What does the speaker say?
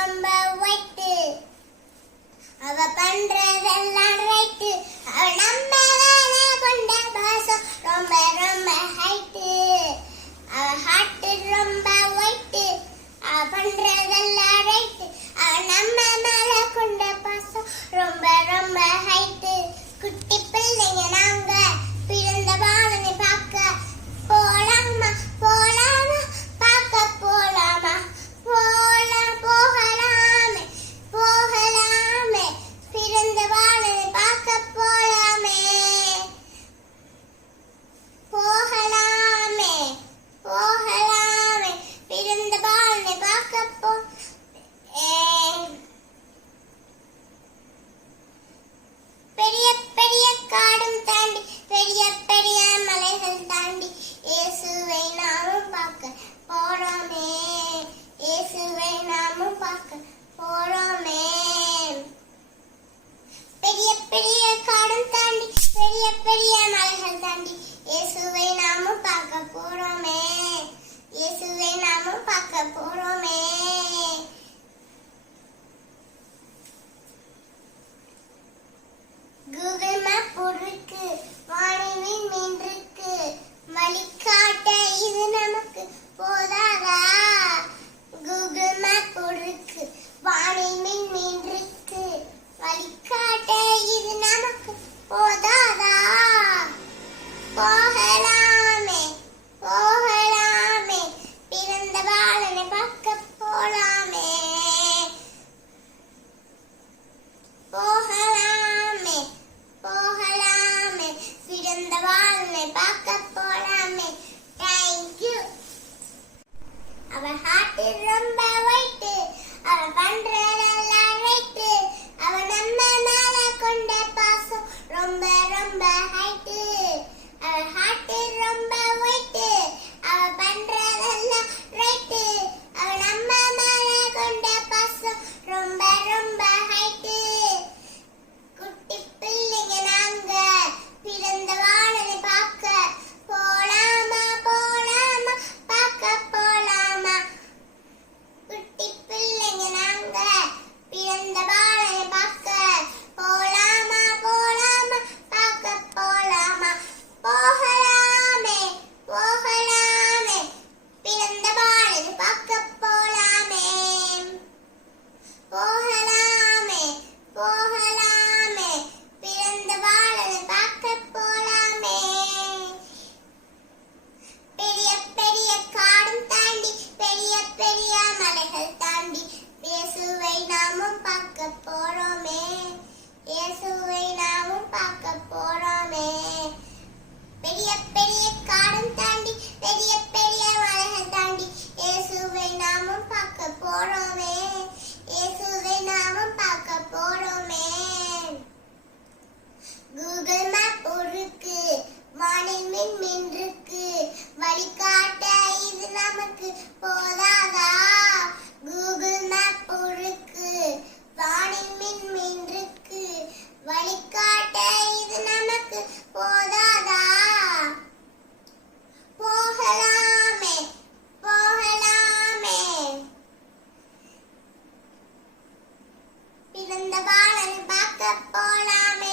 ரொம்ப வைத்து அவ பண்றதெல்லாம் பார்க்க போறோமே. இயேசுவை நாமும் பார்க்க போறோமே. பெரிய பெரிய காடும் தாண்டி பெரிய பெரிய மலைகள் தாண்டி இயேசுவை நாமும் பார்க்க போறோமே. இயேசுவை நாமும் பார்க்க போறோமே. hasta por